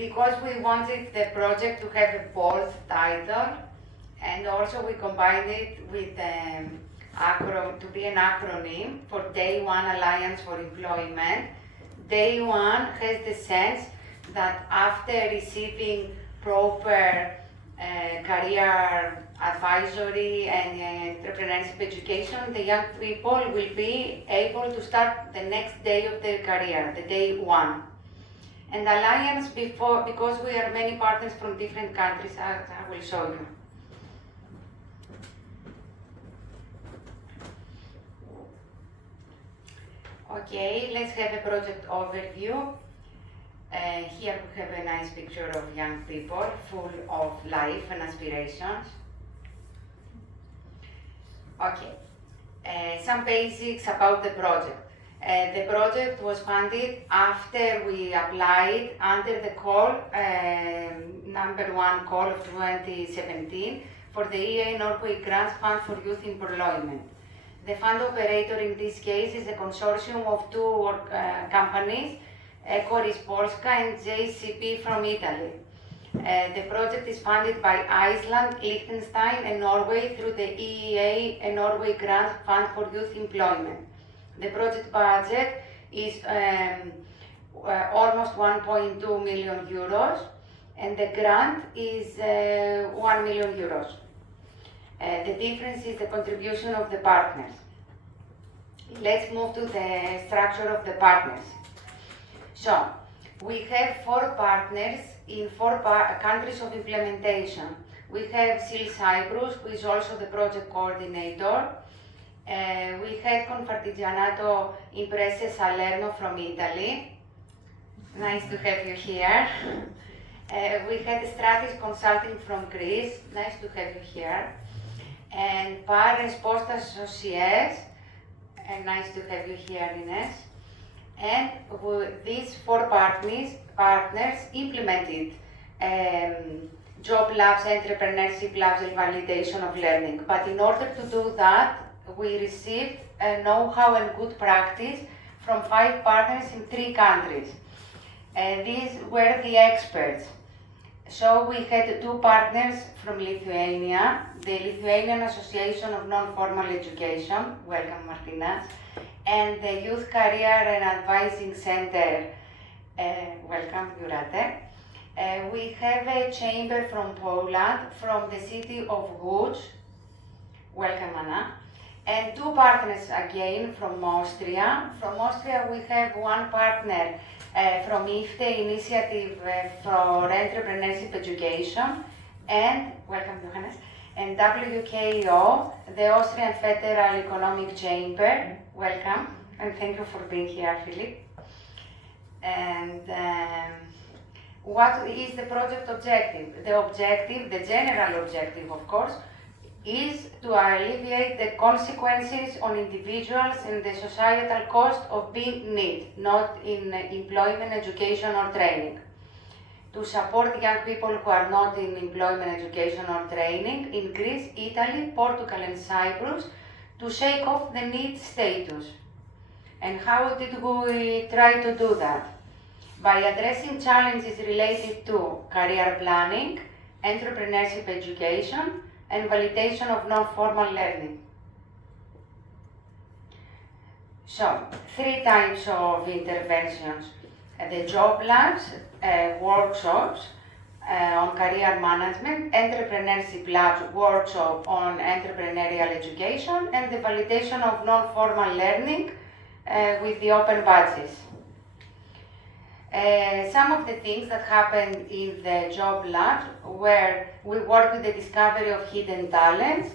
because we wanted the project to have a bold title, and also we combined it with to be an acronym for Day One Alliance for Employment. Day One has the sense that after receiving proper career advisory and entrepreneurship education, the young people will be able to start the next day of their career, the Day One. And Alliance, because we are many partners from different countries, I will show you. Okay, let's have a project overview. Here we have a nice picture of young people full of life and aspirations. Okay, some basics about the project. The project was funded after we applied under the call, number 1 call of 2017 for the EEA&NorwayGrants Fund for Youth Employment. The fund operator in this case is a consortium of two companies, Ecoris Polska and JCP from Italy. The project is funded by Iceland, Liechtenstein and Norway through the EEA&NorwayGrants Fund for Youth Employment. The project budget is almost 1.2 million euros and the grant is 1 million euros. The difference is the contribution of the partners. Let's move to the structure of the partners. So, we have 4 partners in 4 countries of implementation. We have CYPRUS, who is also the project coordinator. We had Confartigianato Imprese Salerno from Italy. Nice to have you here. We had Stratis Consulting from Greece. Nice to have you here. And Parents Post Associates. Nice to have you here, Ines. And these 4 partners implemented job labs, entrepreneurship labs, and validation of learning. But in order to do that, we received know-how and good practice from 5 partners in 3 countries. These were the experts. So we had 2 partners from Lithuania, the Lithuanian Association of Non-Formal Education, welcome Martina, and the Youth Career and Advising Center, welcome Jurate. We have a chamber from Poland, from the city of Łódź, welcome Anna, and 2 partners again from Austria. From Austria we have 1 partner from IFTE, Initiative for Entrepreneurship Education, and, welcome Johannes, and WKO, the Austrian Federal Economic Chamber, welcome, and thank you for being here, Philip. And what is the project objective? The general objective, of course, is to alleviate the consequences on individuals and the societal cost of being in need, not in employment, education or training. To support young people who are not in employment, education or training in Greece, Italy, Portugal and Cyprus to shake off the need status. And how did we try to do that? By addressing challenges related to career planning, entrepreneurship education, and validation of non-formal learning. So, 3 types of interventions. The job labs, workshops on career management, entrepreneurship labs, workshop on entrepreneurial education, and the validation of non-formal learning with the open badges. Some of the things that happened in the job labs where we work with the discovery of hidden talents.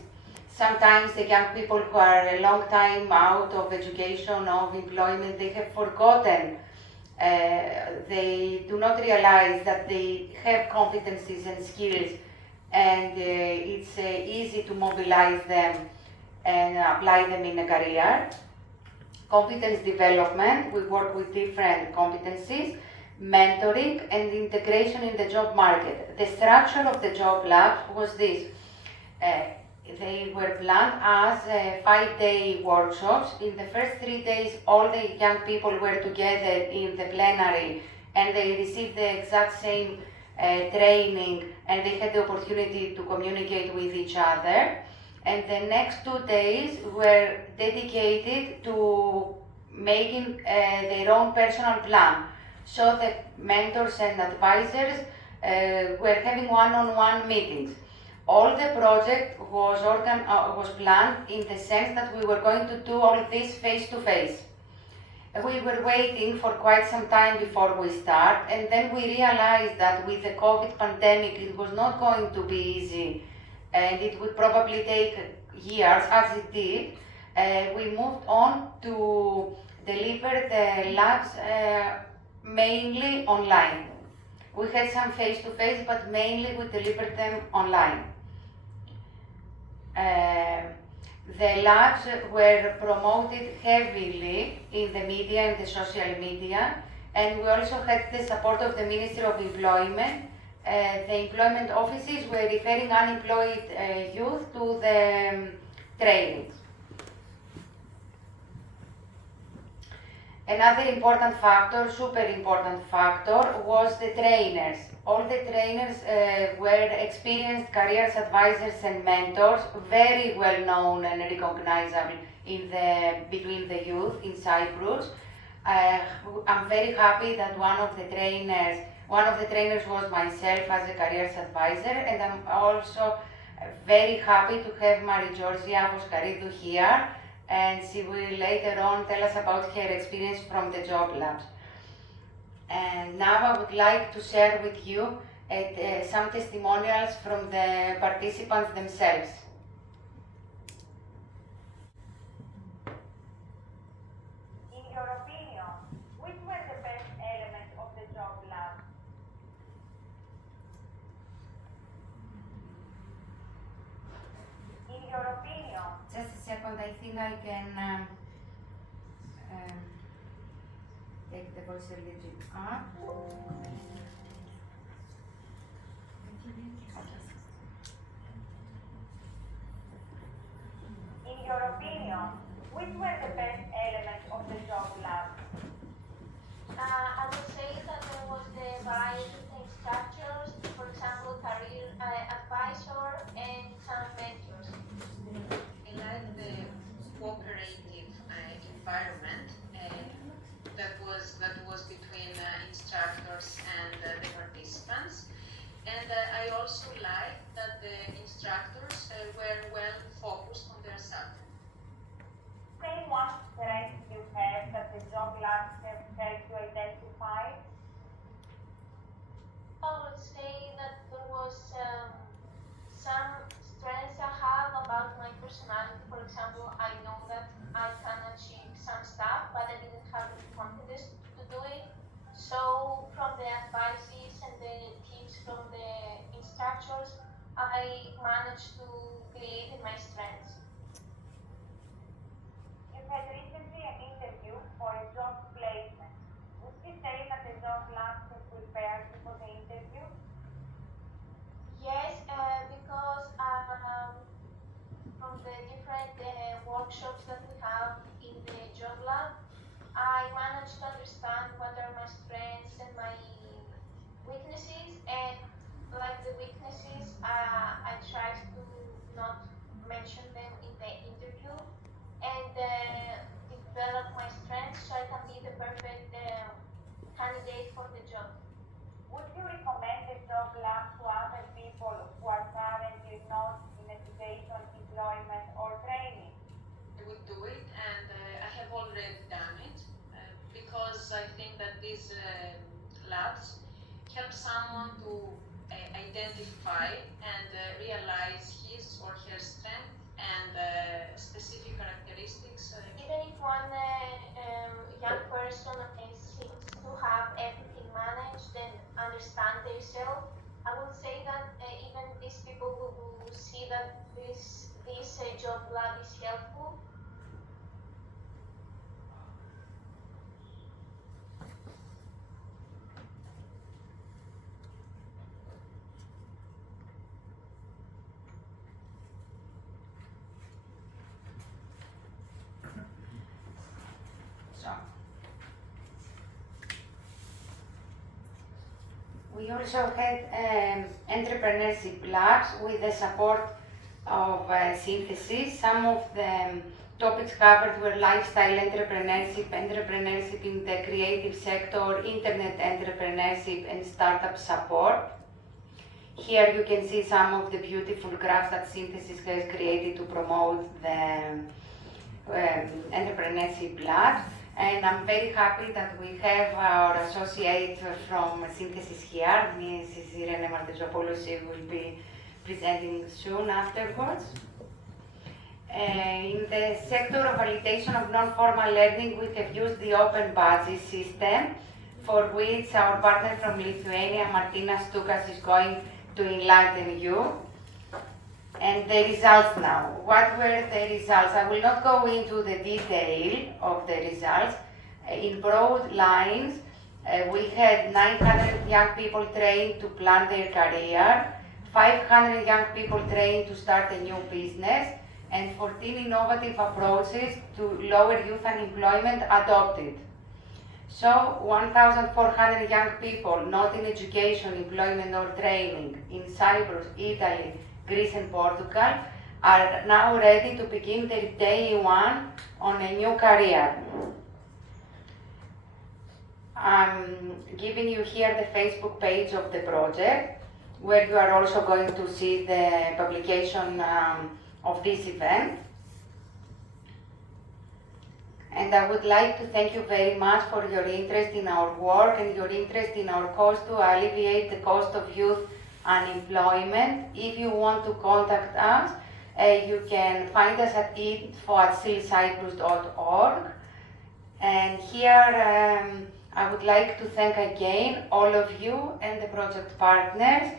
Sometimes the young people who are a long time out of education, of employment, they have forgotten, they do not realize that they have competencies and skills, and it's easy to mobilize them and apply them in a career. Competence development, we work with different competencies, mentoring and integration in the job market. The structure of the job lab was this. They were planned as 5-day workshops. In the first 3 days, all the young people were together in the plenary and they received the exact same training, and they had the opportunity to communicate with each other. And the next 2 days were dedicated to making their own personal plan. So the mentors and advisors were having one-on-one meetings. All the project was planned in the sense that we were going to do all this face-to-face. We were waiting for quite some time before we start, and then we realized that with the COVID pandemic it was not going to be easy, and it would probably take years, as it did. We moved on to deliver the labs mainly online. We had some face-to-face, but mainly we delivered them online. The labs were promoted heavily in the media and the social media, and we also had the support of the Ministry of Employment. The employment offices were referring unemployed youth to the trainings. Another important factor, super important factor, was the trainers. All the trainers were experienced careers advisors and mentors, very well known and recognizable between the youth in Cyprus. I'm very happy that one of the trainers was myself as a careers advisor, and I'm also very happy to have Marie-Georgia Voskaridou here, and she will later on tell us about her experience from the job labs. And now I would like to share with you some testimonials from the participants themselves. In your opinion, which were the best elements of the job lab? In your opinion. Just a second, I think I can take the voice a little bit up. In your opinion, which were the best elements of the job lab? I would say that there was the variety of structures, for example, career advisor and some mentors. I like the cooperative environment that was between instructors and the participants. And I also like that the instructors were well focused on their subject. Say one strength you have that the job lab have helped you identify. I would say that there was some strengths I have about my personality. For example, I know that I can achieve some stuff, but I didn't have the confidence to do it. So from the advices and the tips from the instructors, I managed to believe in my strengths. You had recently an interview for a job placement. Would you say that the job lab has prepared you for the interview? Yes, because from the different workshops that we have in the job lab, I managed to understand what are my strengths and my weaknesses, and like the weaknesses, I try to not mention them in the interview, and develop my strengths so I can be the perfect candidate for the job. Would you recommend the job lab to other people who are currently not in education, employment, or training? I would do it, and I have already done it because I think that these labs help someone to identify and realize his or her strength and specific characteristics. Even if one young person seems to have everything managed and understand themselves, I would say that even these people who see that this job lab is helpful. We also had entrepreneurship labs with the support of synthesis. Some of the topics covered were lifestyle entrepreneurship, entrepreneurship in the creative sector, internet entrepreneurship, and startup support. Here you can see some of the beautiful graphs that Synthesis has created to promote the entrepreneurship labs. And I'm very happy that we have our associate from Synthesis here, Mrs. Irene Martezopoulos. She will be presenting soon afterwards. In the sector of validation of non-formal learning, we have used the open badges system, for which our partner from Lithuania, Martina Stukas, is going to enlighten you. And the results now. What were the results? I will not go into the detail of the results. In broad lines, we had 900 young people trained to plan their career, 500 young people trained to start a new business, and 14 innovative approaches to lower youth unemployment adopted. So 1,400 young people not in education, employment or training in Cyprus, Italy, Greece and Portugal are now ready to begin their day one on a new career. I'm giving you here the Facebook page of the project, where you are also going to see the publication of this event. And I would like to thank you very much for your interest in our work and your interest in our cause to alleviate the cost of youth unemployment. If you want to contact us, you can find us at info@CYPRUS.org. And here I would like to thank again all of you and the project partners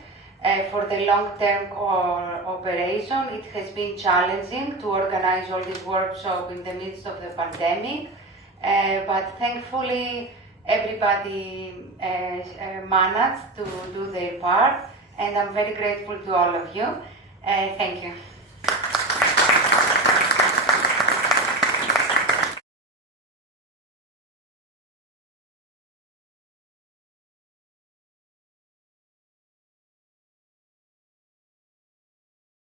for the long-term cooperation. It has been challenging to organize all this workshop in the midst of the pandemic, but thankfully everybody managed to do their part, and I'm very grateful to all of you. Thank you.